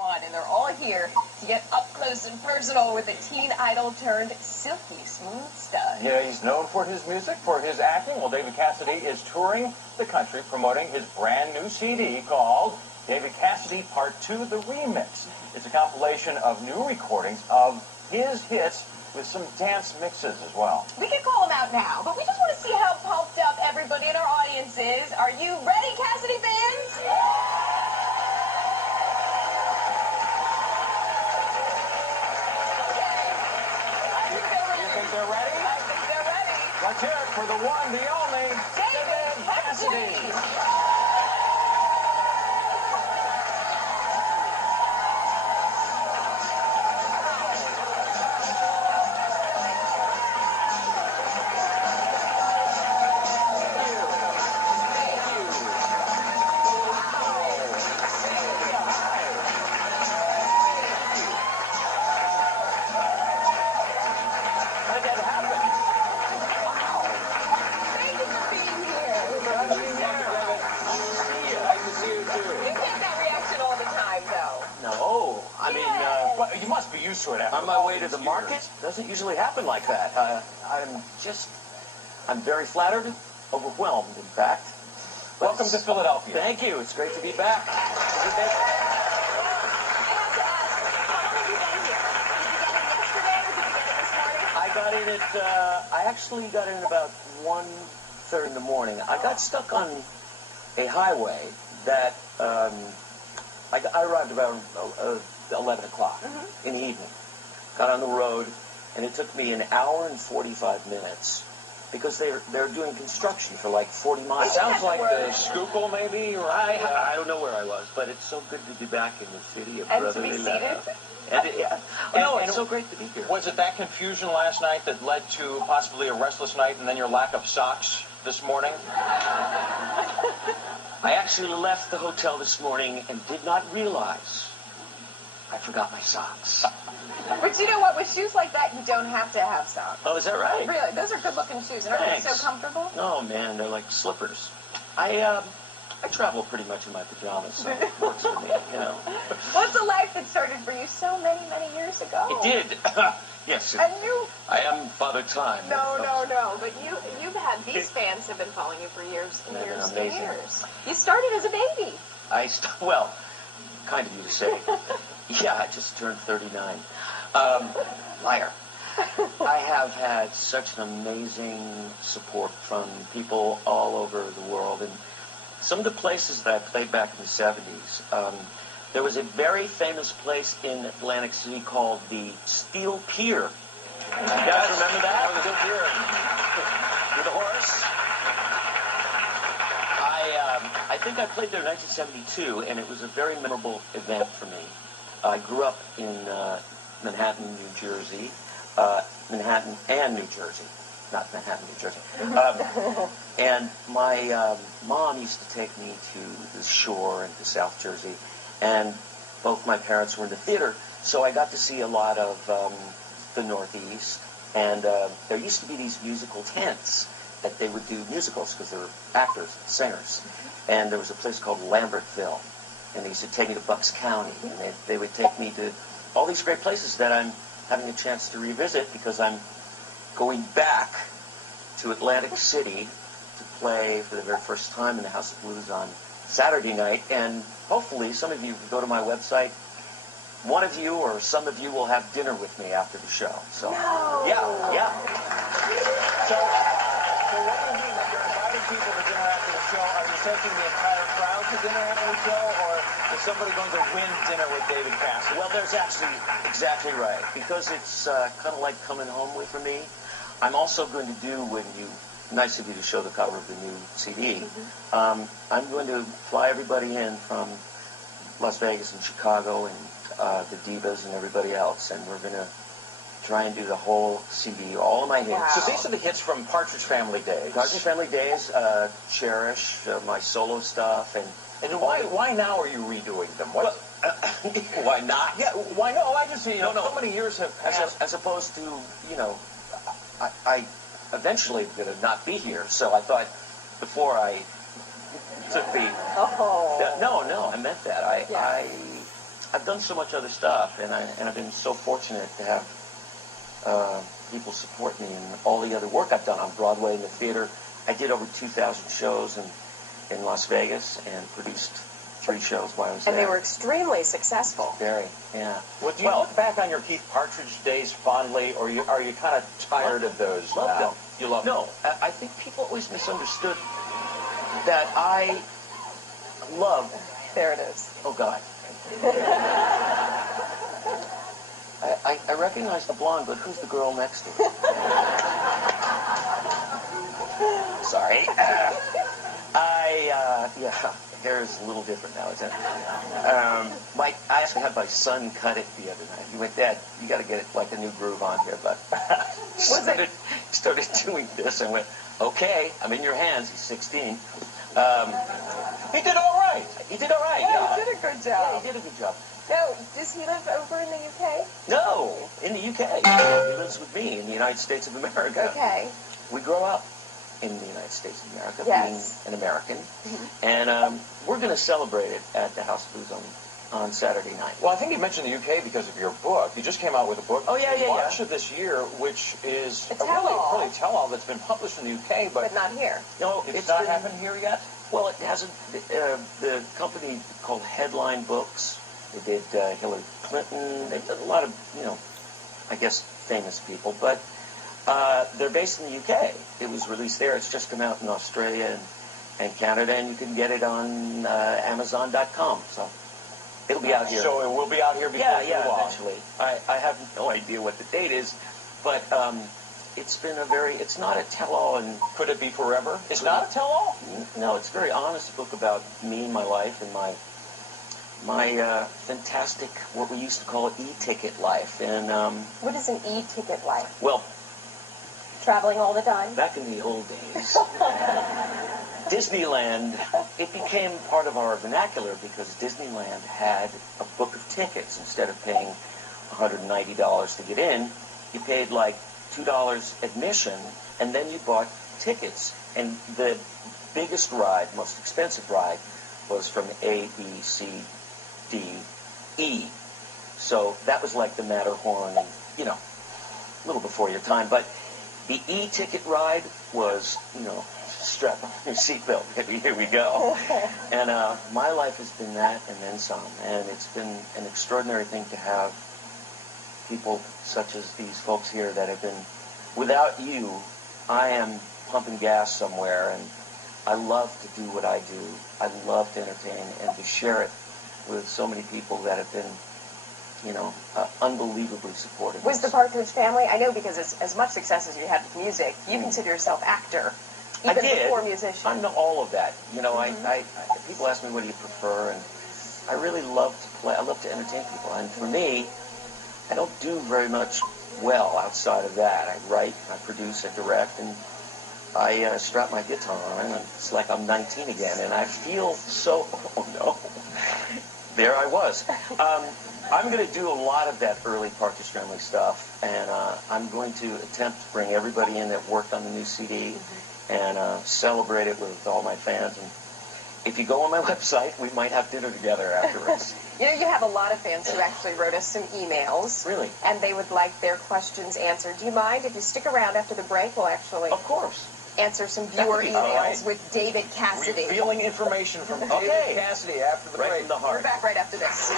And they're all here to get up close and personal with a teen idol turned silky smooth stud. Yeah, he's known for his music, for his acting. Well, David Cassidy is touring the country promoting his brand new CD called David Cassidy Part 2, The Remix. It's a compilation of new recordings of his hits with some dance mixes as well. We can call them out now, but we just want to see how pumped up everybody in our audience is. Are you ready, Cassidy fans? Let's hear it for the one, the only, David Cassidy. You must be used to it after on my way to the market. Doesn't usually happen like that. I'm very flattered, overwhelmed, in fact. Welcome to Philadelphia. Thank you. It's great to be back. I actually got in about 1:30 in the morning. I got stuck on a highway that I arrived around 11 o'clock in the evening. Got on the road, and it took me an hour and 45 minutes because they're doing construction for like 40 miles. Sounds like the Schuylkill, maybe? Or I don't know where I was, but it's so good to be back in the city of brotherly love. It's so great to be here. Was it that confusion last night that led to possibly a restless night and then your lack of socks this morning? I actually left the hotel this morning and did not realize I forgot my socks. But you know what? With shoes like that, you don't have to have socks. Oh, is that right? Really, those are good-looking shoes. Aren't they so comfortable? Oh, man, they're like slippers. I travel pretty much in my pajamas, so it works for me, you know. What's a life that started for you so many, many years ago? It did. Yes. And you... I am Father Time. No. But you've had these fans have been following you for years and years and years. You started as a baby. Well, kind of you to say. Yeah, I just turned 39. Liar. I have had such an amazing support from people all over the world. And some of the places that I played back in the 70s, there was a very famous place in Atlantic City called the Steel Pier. You guys remember that? The Steel Pier. With a horse? I think I played there in 1972, and it was a very memorable event for me. I grew up in Manhattan, New Jersey. Manhattan and New Jersey. Not Manhattan, New Jersey. And my mom used to take me to the shore and to South Jersey. And both my parents were in the theater, so I got to see a lot of the Northeast. And there used to be these musical tents that they would do musicals because they were actors, singers. And there was a place called Lambertville. And they used to take me to Bucks County. And they would take me to all these great places that I'm having a chance to revisit because I'm going back to Atlantic City to play for the very first time in the House of Blues on Saturday night. And hopefully some of you can go to my website. One of you or some of you will have dinner with me after the show. So, yeah. So what do you mean that you're inviting people to dinner after the show? Are you taking the entire crowd to dinner after the show, or is somebody going to win dinner with David Cassidy? Well, there's actually exactly right. Because it's kind of like coming home for me, I'm also going to do nice of you to show the cover of the new CD. I'm going to fly everybody in from Las Vegas and Chicago and the divas and everybody else, and we're going to try and do the whole CD, all of my hits. Wow. So these are the hits from Partridge Family Days. Partridge Family Days, Cherish, my solo stuff, and why now are you redoing them? Why not? Yeah, why not? Oh, I just see. So many years have passed. As opposed to, I eventually going to not be here, so I thought before I took the... Oh. No, I meant that. I've done so much other stuff, and I've been so fortunate to have people support me in all the other work I've done on Broadway and the theater. I did over 2,000 shows in Las Vegas and produced 3 shows while I was there. And they were extremely successsul. Very, yeah. Well, do you look back on your Keith Partridge days fondly, or are you kind of tired of those Love now? them. You love them? No, I think people always misunderstood that I love. There it is. Oh God. I recognize the blonde, but who's the girl next to her? Sorry. Yeah, hair is a little different now, isn't it? I actually had my son cut it the other night. He went, Dad, you got to get it like a new groove on here, but started doing this and went, okay, I'm in your hands. He's 16. He did all right. He did all right. Yeah, he did a good job. Yeah, he did a good job. No, does he live over in the UK? No, in the UK. He lives with me in the United States of America. Okay. We grow up in the United States of America, Yes. being an American, and we're going to celebrate it at the House of Blues on Saturday night. Well, I think you mentioned the UK because of your book. You just came out with a book Oh, yeah, in yeah, March yeah. of this year, which is A a tell-all. really tell-all that's been published in the UK, But not here. No, it's not been- happened here yet? Well, it hasn't. The company called Headline Books. They did Hillary Clinton. They did a lot of, I guess, famous people. But they're based in the UK. It was released there. It's just come out in Australia and Canada, and you can get it on Amazon.com. So it'll be out here. So it will be out here before too long. Eventually. I have no idea what the date is, but it's been it's not a tell-all, and Could it be forever? It's not a tell-all? no, it's a very honest book about me and my life and my fantastic, what we used to call e-ticket life. And, What is an e-ticket like? well, Traveling all the time? back in the old days, Disneyland, it became part of our vernacular because Disneyland had a book of tickets. Instead of paying $190 to get in, you paid like $2 admission, and then you bought tickets. And the biggest ride, most expensive ride, was from A, B, C, D, E. So that was like the Matterhorn, and, a little before your time. But the E-ticket ride was, strap on your seatbelt, baby, here we go. And my life has been that and then some. And it's been an extraordinary thing to have people such as these folks here that have been, without you, I am pumping gas somewhere, and I love to do what I do. I love to entertain and to share it with so many people that have been, unbelievably supportive. Was the Partridge Family, I know because as much success as you had with music, you consider yourself actor, even I did. before musician. I'm all of that. I people ask me what do you prefer, and I really love to play. I love to entertain people, and for me, I don't do very much well outside of that. I write, I produce, I direct, and I strap my guitar on, and it's like I'm 19 again, and I feel so, oh no, there I was. I'm going to do a lot of that early Partridge Family stuff, and I'm going to attempt to bring everybody in that worked on the new CD and celebrate it with all my fans. And if you go on my website, we might have dinner together afterwards. You have a lot of fans who actually wrote us some emails. Really? And they would like their questions answered. Do you mind if you stick around after the break? We'll actually Of course. answer some viewer be emails all right. with David Cassidy. Revealing information from David Cassidy after the Right break. from the heart. We're back right after this.